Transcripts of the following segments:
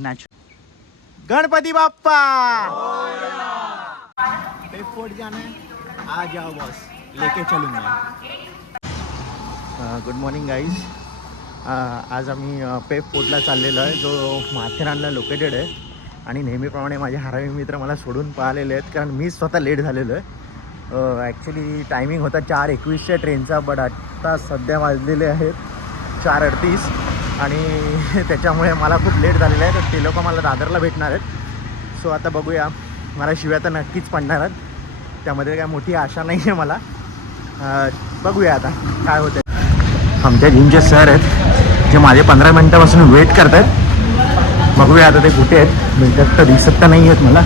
Ganpati Bappa fort जाना है, आ जाओ बॉस, लेके चलूंगा. Good morning guys. आज आम्ही पेप फोर्टला चाललेलो आहे, जो माथेरानला लोकेटेड आहे. आणि नेहमीप्रमाणे माझे हरामी मित्र मला सोडून पाहिलेले आहेत, कारण मी स्वतः लेट झालेलो आहे. ॲक्च्युली टायमिंग होता 4:21च्या ट्रेनचा, बट आत्ता सध्या वाजलेले आहेत 4:38 आणि त्याच्यामुळे मला खूप लेट झालेलं आहे. तर ते लोक मला दादरला भेटणार आहेत. सो आता बघूया, मला शिव्या तर नक्कीच पडणार आहेत, त्यामध्ये काय मोठी आशा नाही आहे मला. बघूया आता काय होतं. आमच्या जिमचे सर आहेत जे माझे 15 मिनटापासून वेट करत आहेत. बघूया आता ते कुठे आहेत, भेटत तर दिसत तर नाही आहेत मला.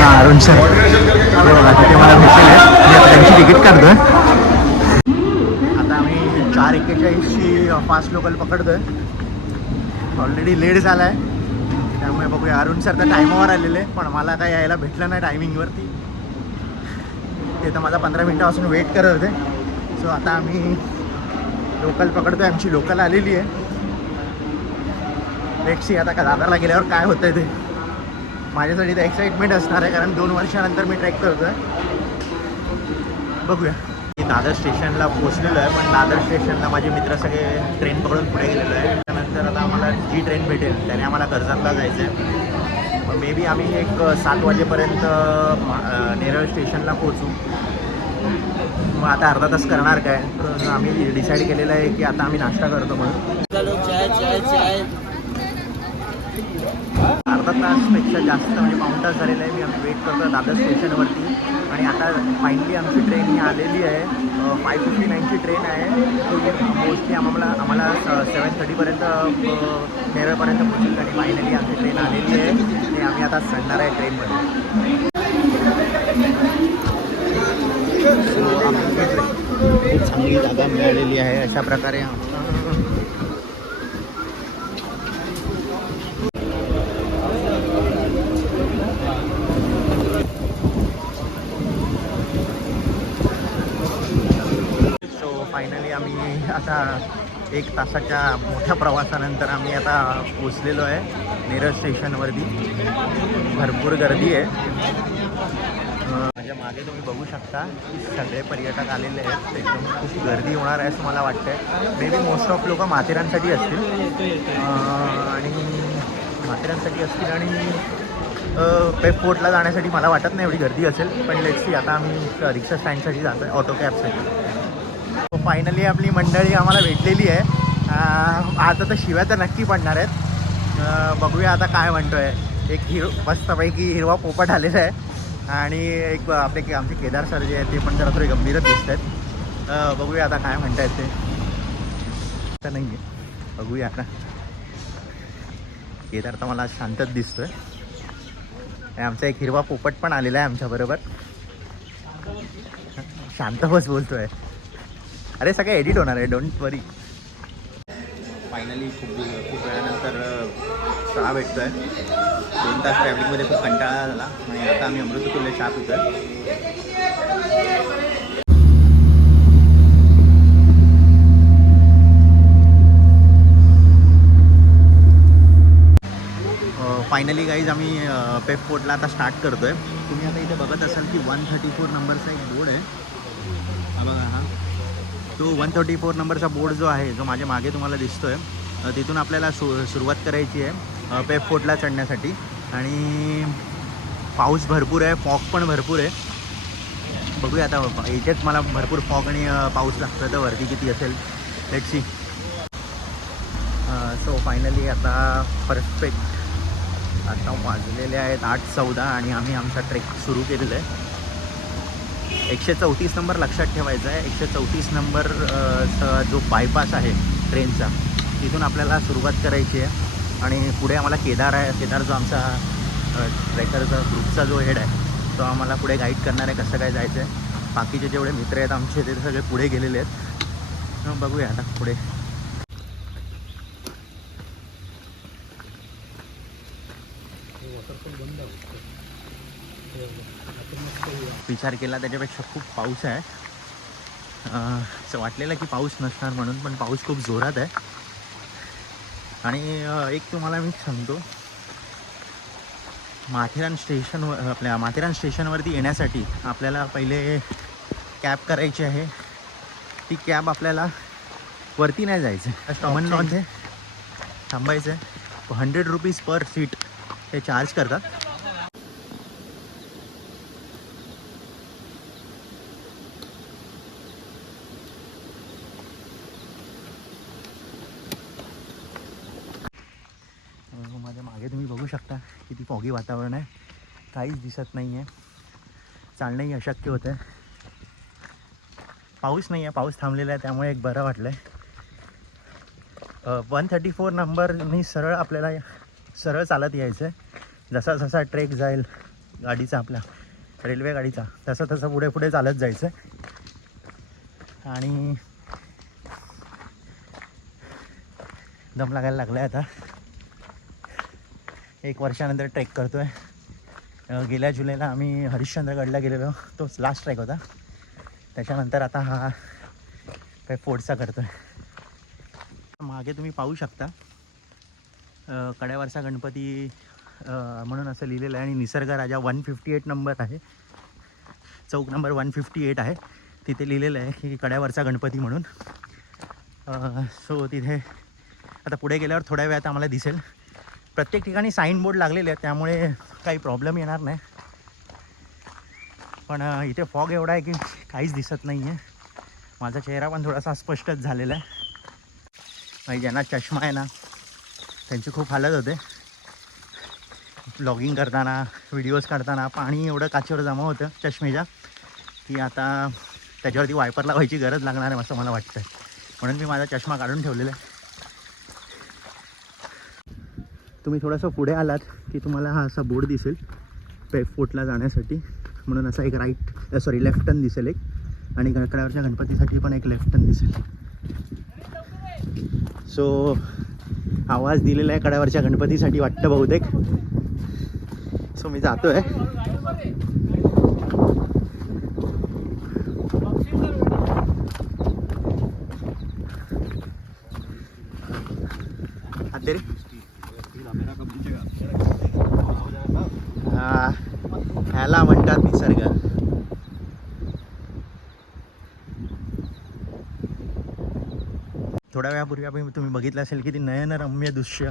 हां, अरुण सर बघा तिथे मला भेटलेले आहेत. मी आता त्यांची तिकीट काढतो आहे. आता आम्ही 4:41ची फास्ट लोकल पकडतो आहे. ऑलरेडी लेट झाला आहे, त्यामुळे बघूया. अरुण सर तर टायमावर आलेले, पण मला काय यायला भेटलं नाही टायमिंगवरती. ते तर माझा 15 मिनटापासून वेट करत होते. सो आता आम्ही लोकल पकडतो आहे. आमची लोकल आलेली आहे. लेट्स सी आता का दादरला गेल्यावर काय होतं आहे ते. माझ्यासाठी तर एक्साइटमेंट असणार आहे, कारण 2 वर्षानंतर मी ट्रेक करतो आहे. बघूया. मी दादर स्टेशनला पोचलेलो आहे, पण दादर स्टेशनला माझे मित्र सगळे ट्रेन पकडून पुढे गेलेलो आहे. त्यानंतर आता आम्हाला जी ट्रेन भेटेल त्याने आम्हाला कर्जतला जायचं आहे. मे बी आम्ही एक 7 वाजेपर्यंत नेरळ स्टेशनला पोहोचू. मग आता अर्धा तास करणार काय, तर आम्ही डिसाईड केलेलं आहे की आता आम्ही नाश्ता करतो म्हणून. अर्धा तासपेक्षा जास्त म्हणजे पाऊण तास झालेला आहे. आम्ही वेट करतो दादर स्टेशनवरती. आणि आता फायनली आमची ट्रेन ही आलेली आहे. 5:59ची ट्रेन आहे. मोस्टली आम्हाला 7:30पर्यंत नेरळपर्यंत पोहोचेल. आणि फायनली आमची ट्रेन आलेली आहे आणि आम्ही आता चढणार आहे ट्रेनमध्ये. सो आम्ही खूप चांगली जागा मिळालेली आहे. अशा प्रकारे फायनली आम्ही आता 1 तासाच्या मोठ्या प्रवासानंतर आम्ही आता पोचलेलो आहे नेरळ स्टेशनवरती. भरपूर गर्दी आहे. माझ्या मागे तुम्ही बघू शकता सगळे पर्यटक आलेले आहेत. एकदम खूप गर्दी होणार आहे असं मला वाटतं. मे बी मोस्ट ऑफ लोक माथेरानसाठी असतील आणि पेप फोर्टला जाण्यासाठी मला वाटत नाही एवढी गर्दी असेल. पण लेट्स सी, आता आम्ही रिक्षा स्टँडसाठी जातो आहे, ऑटो कॅबसाठी. फायनली आपली मंडळी आम्हाला भेटलेली आहे. आता तर शिव्या तर नक्की पडणार आहेत. बघूया आता काय म्हणतो आहे. एक मस्तपैकी हिरवा पोपट आलेला आहे आणि एक आपले आमचे केदार सर जे आहेत ते पण जरा थोडे गंभीरच दिसत आहेत. बघूया आता काय म्हणत आहेत ते. तर नाही आहे, बघूया आता. केदार तर मला शांतच दिसतोय. आमचा एक हिरवा पोपट पण आलेला आहे आमच्याबरोबर. शांत बस बोलतोय. अरे सगळं एडिट होणार आहे, डोंट वरी. फायनली खूप वेळानंतर चहा भेटतो आहे. 2 तास ट्रॅव्हलिंगमध्ये खूप कंटाळा झाला आणि आता आम्ही अमृततुल्य चहा पितो आहे. फायनली गाईज आम्ही पेप फोर्टला आता स्टार्ट करतो आहे. तुम्ही आता इथे बघत असाल की 134 नंबरचा एक बोर्ड आहे. हा बघा, हा तो 134 नंबरचा बोर्ड जो आहे, जो माझ्या मागे तुम्हाला दिसतो आहे, तिथून आपल्याला सुरुवात करायची आहे पेप फोर्टला चढण्यासाठी. आणि पाऊस भरपूर आहे, फॉग पण भरपूर आहे. बघूया आता, इथेच मला भरपूर फॉग आणि पाऊस लागतो, तर वरती किती असेल लेट्स सी. सो फायनली आता परफेक्ट आता वाजलेले आहेत 8:14 आणि आम्ही आमचा ट्रेक सुरू केलेला आहे. 134 नंबर लक्षात ठेवायचा आहे. 134 नंबर जो बायपास आहे ट्रेनचा, तिथून आपल्याला सुरुवात करायची आहे. आणि पुढे आम्हाला केदार आहे. केदार जो आमचा ट्रेकरचा ग्रुपचा जो हेड आहे, तो आम्हाला पुढे गाईड करणार आहे कसं काय जायचं आहे. बाकीचे जेवढे मित्र आहेत आमचे ते सगळे पुढे गेलेले आहेत. बघूया आता पुढे. विचार केला त्याच्यापेक्षा खूप पाऊस आहे. असं वाटलेलं की पाऊस नसणार म्हणून, पण पाऊस खूप जोरात आहे. आणि एक तुम्हाला मी सांगतो, माथेरान स्टेशनवर, आपल्या माथेरान स्टेशनवरती येण्यासाठी आपल्याला पहिले कॅब करायची आहे. ती कॅब आपल्याला वरती नाही जायचं आहे, कॉमन लॉन्च आहे, थांबायचं आहे. 100 रुपीज पर सीट हे चार्ज करतात. माझ्या मागे तुम्ही बघू शकता किती फॉगी वातावरण आहे, काहीच दिसत नाही आहे, चालणंही अशक्य होतं आहे. पाऊस नाही आहे, पाऊस थांबलेला आहे, त्यामुळे एक बरं वाटलं आहे. 134 नंबरनी सरळ आपल्याला सरळ चालत यायचं आहे. जसा जसा ट्रेक जाईल गाडीचा, आपल्या रेल्वे गाडीचा, तसं तसं पुढे पुढे चालत जायचं आहे. आणि दम लागायला लागला आहे आता. 1 वर्षानंतर ट्रेक करतो आहे. गेल्या जुलैला आम्ही हरिश्चंद्रगडला गेलेलो, तोच लास्ट ट्रेक होता. त्याच्यानंतर आता हा काही फोर्टचा करतो आहे. मागे तुम्ही पाहू शकता कड्यावरचा गणपती म्हणून असं लिहिलेलं आहे. आणि निसर्ग राजा 158 नंबर आहे, चौक नंबर 158 आहे. तिथे लिहिलेलं आहे की कड्यावरचा गणपती म्हणून. सो तिथे आता पुढे गेल्यावर थोड्या वेळात आम्हाला दिसेल. प्रत्येक ठिकाणी साईन बोर्ड लागलेले आहेत, त्यामुळे काही प्रॉब्लेम येणार नाही. पण इथे फॉग एवढा आहे की काहीच दिसत नाही आहे. माझा चेहरा पण थोडासा अस्पष्टच झालेला आहे. आणि ज्यांना चष्मा आहे ना, त्यांची खूप हालत होते. ब्लॉगिंग करताना, व्हिडिओज काढताना पाणी एवढं काचेवर जमा होतं चष्मेच्या की आता त्याच्यावरती वायपर लावायची गरज लागणार आहे असं मला वाटतं. म्हणून मी माझा चष्मा काढून ठेवलेला आहे. तुम्ही थोडंसं पुढे आलात की तुम्हाला हा असा बोर्ड दिसेल पेप फोर्टला जाण्यासाठी. म्हणून असा एक लेफ्ट टर्न दिसेल एक. आणि कड्यावरच्या गणपतीसाठी पण एक लेफ्ट टर्न दिसेल. सो आवाज दिलेला आहे कड्यावरच्या गणपतीसाठी वाटतं बहुतेक. सो मी जातो आहे. ह्याला म्हणतात निसर्ग. थोड्या वेळापूर्वी तुम्ही बघितलं असेल की ती नयनरम्य दृश्य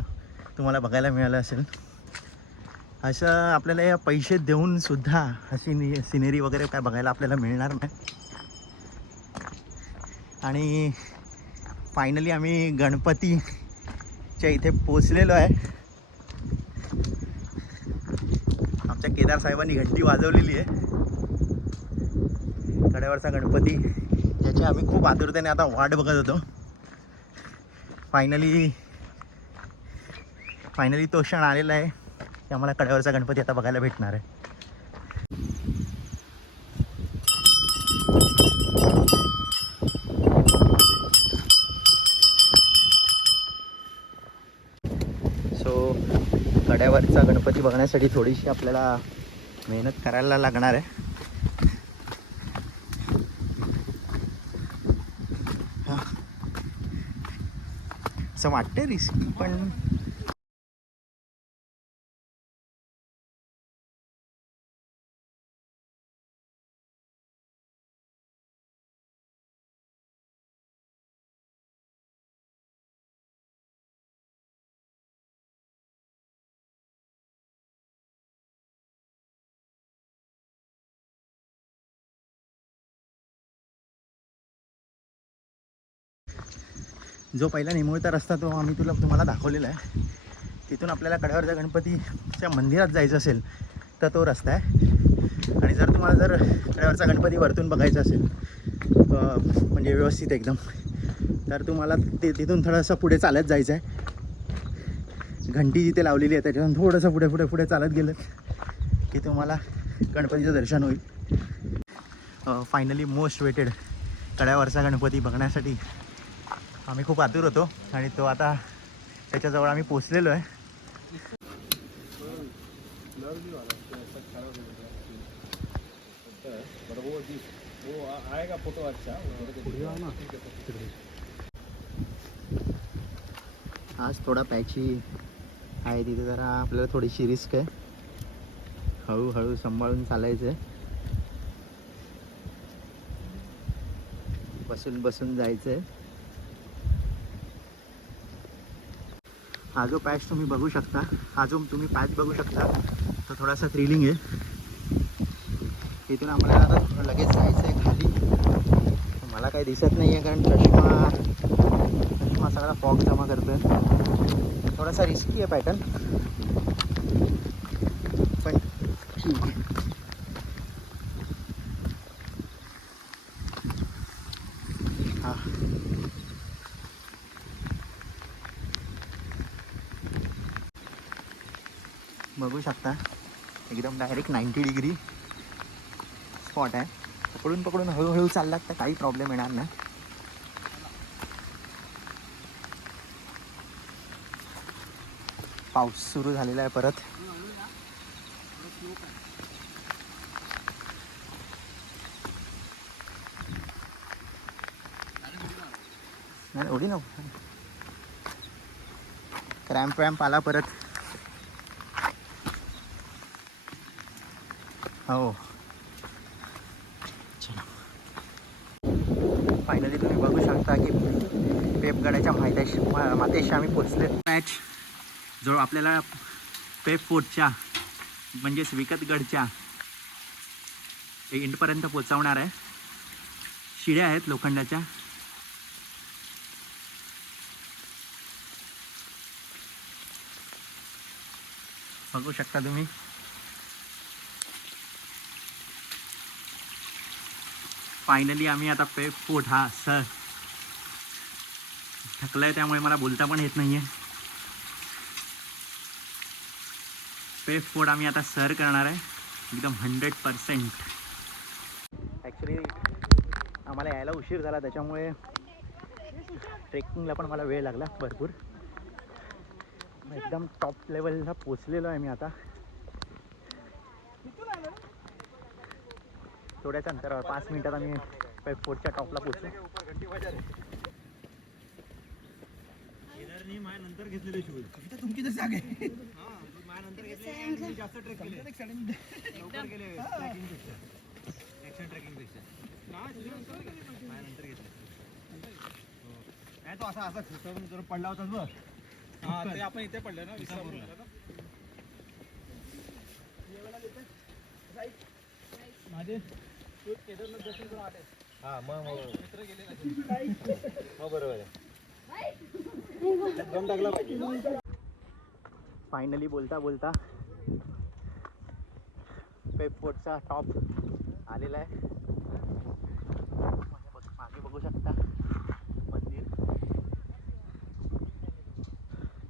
तुम्हाला बघायला मिळालं असेल. असं आपल्याला या पैसे देऊन सुद्धा अशी सिनेरी वगैरे काय बघायला आपल्याला मिळणार नाही. आणि फायनली आम्ही गणपतीच्या इथे पोचलेलो आहे. आमच्या केदार साहेबांनी घंटी वाजवलेली आहे. कड्यावरचा गणपती ज्याची आम्ही खूप आतुरतेने आता वाट बघत होतो. फायनली तो क्षण आलेला आहे की आम्हाला कड्यावरचा गणपती आता बघायला भेटणार आहे. सो कड्यावरचा गणपती बघण्यासाठी थोडीशी आपल्याला मेहनत करायला लागणार आहे. असं वाटतं रिस्की, पण जो पहिला निमुळता रस्ता तो आम्ही तुम्हाला दाखवलेला आहे. तिथून आपल्याला कड्यावरच्या गणपतीच्या मंदिरात जायचं असेल तर तो रस्ता आहे. आणि जर तुम्हाला कड्यावरचा गणपती वरतून बघायचा असेल म्हणजे व्यवस्थित एकदम, तर तुम्हाला तिथून थोडंसं पुढे चालत जायचं आहे. घंटी जिथे लावलेली आहे त्याच्यातून थोडंसं पुढे चालत गेलं की तुम्हाला गणपतीचं दर्शन होईल. फायनली मोस्ट वेटेड कड्यावरचा गणपती बघण्यासाठी आम्ही खूप आतुर होतो. आणि तो आता त्याच्याजवळ आम्ही पोचलेलो आहे. आज थोडा पॅची आहे तिथे, जरा आपल्याला थोडीशी रिस्क आहे. हळूहळू सांभाळून चालायचं आहे. बसून बसून जायचं आहे. हा जो पॅच तुम्ही बघू शकता, हा जो तुम्ही पॅच बघू शकता तो थोडासा थ्रिलिंग आहे. इथून आम्हाला आता लगेच जायचं आहे खाली. मला काही दिसत नाही आहे कारण चष्मा सगळा फॉग जमा करतोय. थोडासा रिस्की आहे पॅटर्न, पण ठीक आहे. हा बघू शकता एकदम डायरेक्ट 90 डिग्री स्पॉट आहे. पकडून पकडून हळूहळू चाललात तर काही प्रॉब्लेम येणार नाही. पाऊस सुरू झालेला आहे परत. नाही एवढी नको, क्रॅम्प आला परत. हो फायनली तुम्ही बघू शकता की पेपगडाच्या माथ्याशी आम्ही पोचले. पॅच जो आपल्याला पेप फोर्टच्या म्हणजेच विकतगडच्या एंडपर्यंत पोचवणार आहे. शिड्या आहेत लोखंडाच्या. बघू शकता तुम्ही. फायनली आम्ही आता पेप फोर्ट हा सर थकलाय त्यामुळे मला बोलता पण येत नाहीये. पेप फोर्ट आम्ही आता सर करणार आहे एकदम 100%. ॲक्च्युली आम्हाला यायला उशीर झाला त्याच्यामुळे ट्रेकिंगला पण मला वेळ लागला भरपूर. एकदम टॉप लेवलला पोचलेलो आहे मी आता. थोड्याच अंतरावर 5 मिनिटात आम्ही पेप फोर्टच्या टॉपला पोचलो. नंतर घेतलेले शूज तुमची तर जागे नंतर घेतले जास्त ट्रेक केले लवकर गेले ट्रेकिंगपेक्षा नंतर घेतले. नाही तो असा जर पडला होता बघ. हा ते आपण इथे पडले ना विसापूरला. माझे केदारनाथ दर्शन करून आले. हा मग मित्र गेले ना बरोबर आहे. दम टाकला पाहिजे. फायनली बोलता बोलता पेप फोर्टचा टॉप आलेला आहे. मागे बघू शकता मंदिर.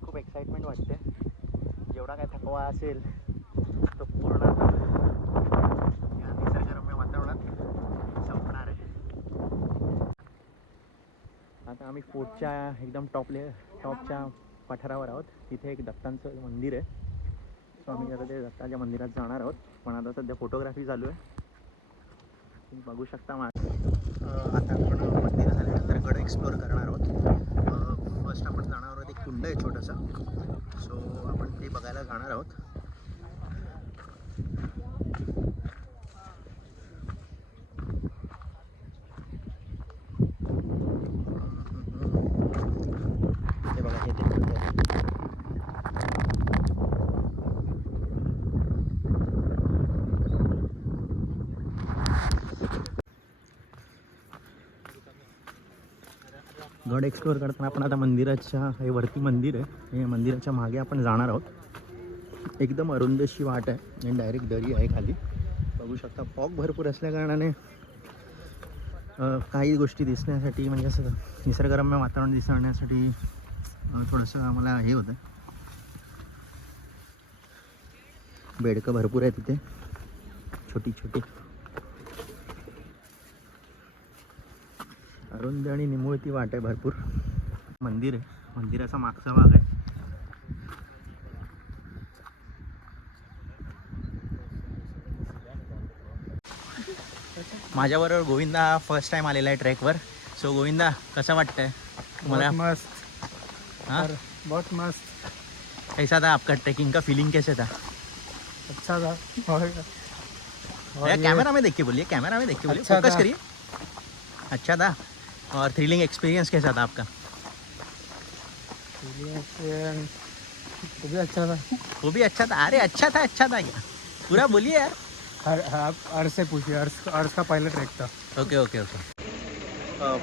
खूप एक्साइटमेंट वाटते. जेवढा काय थकवा असेल तो पूर्ण या निसर्गरम्य वातावरणात संपणार आहे. आता आम्ही फोर्टच्या एकदम टॉपच्या पठारावर आहोत. तिथे एक दत्तांचं मंदिर आहे. सो आम्ही आता ते दत्ताच्या मंदिरात जाणार आहोत. पण आता सध्या फोटोग्राफी चालू आहे. तुम्ही बघू शकता. आता आपण मंदिर झाल्यानंतर गड एक्सप्लोअर करणार आहोत. फर्स्ट आपण जाणार आहोत एक कुंड आहे छोटंसं. सो आपण ते बघायला जाणार आहोत. हे बघा हे गड एक्सप्लोअर करताना आपण आता मंदिराच्या हे वरती मंदिर आहे. हे मंदिराच्या मागे आपण जाणार आहोत. एकदम अरुंदशी वाट आहे आणि डायरेक्ट दरी आहे खाली. बघू शकता फॉग भरपूर असल्या कारणाने काही गोष्टी दिसण्यासाठी म्हणजे असं निसर्गरम्य वातावरण दिसण्यासाठी थोडंसं आम्हाला हे होतं. बेडकं भरपूर आहे तिथे छोटी छोटी. अरुंद आणि निमुळती वाट आहे भरपूर. मंदिर आहे. मंदिराचा मागचा भाग आहे. माझ्याबरोबर गोविंदा फर्स्ट टाइम आलेला आहे ट्रेकवर. सो गोविंदा कसं वाटतंय तुम्हाला? मस्त. हाँ बहुत मस्त. कैसा था आपका ट्रैकिंग का फीलिंग कैसे था? अच्छा था. और भैया कैमरा में देख के बोलिए, कैमरा में देख के बोलिए, अच्छा फोकस था. करिए. अच्छा था. और थ्रिलिंग एक्सपीरियंस कैसा था आपका? वो भी अच्छा था. वो भी अच्छा था. अरे अच्छा था क्या? पूरा बोलिए यार. आप अर्श से पूछिए. अर्श का पहिला ट्रेक था. Okay okay okay.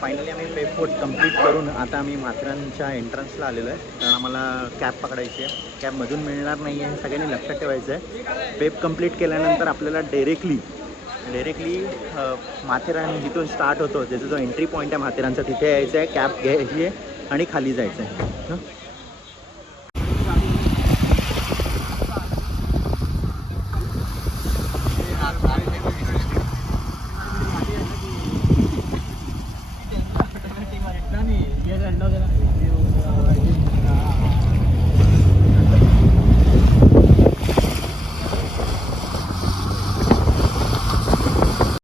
फायनली आम्ही पेप फोर्ट कंप्लीट करून आता आम्ही माथेरानच्या एंट्रन्सला आलेलो आहे. कारण आम्हाला कॅब पकडायची आहे. कॅब मधून मिळणार नाही आहे, सगळ्यांनी लक्षात ठेवायचं आहे. पेप कंप्लीट केल्यानंतर आपल्याला डायरेक्टली माथेरान जिथून स्टार्ट होतो, त्याचा जो एंट्री पॉईंट आहे माथेरानचा, तिथे यायचं आहे. कॅब घ्यायची आहे आणि खाली जायचं आहे.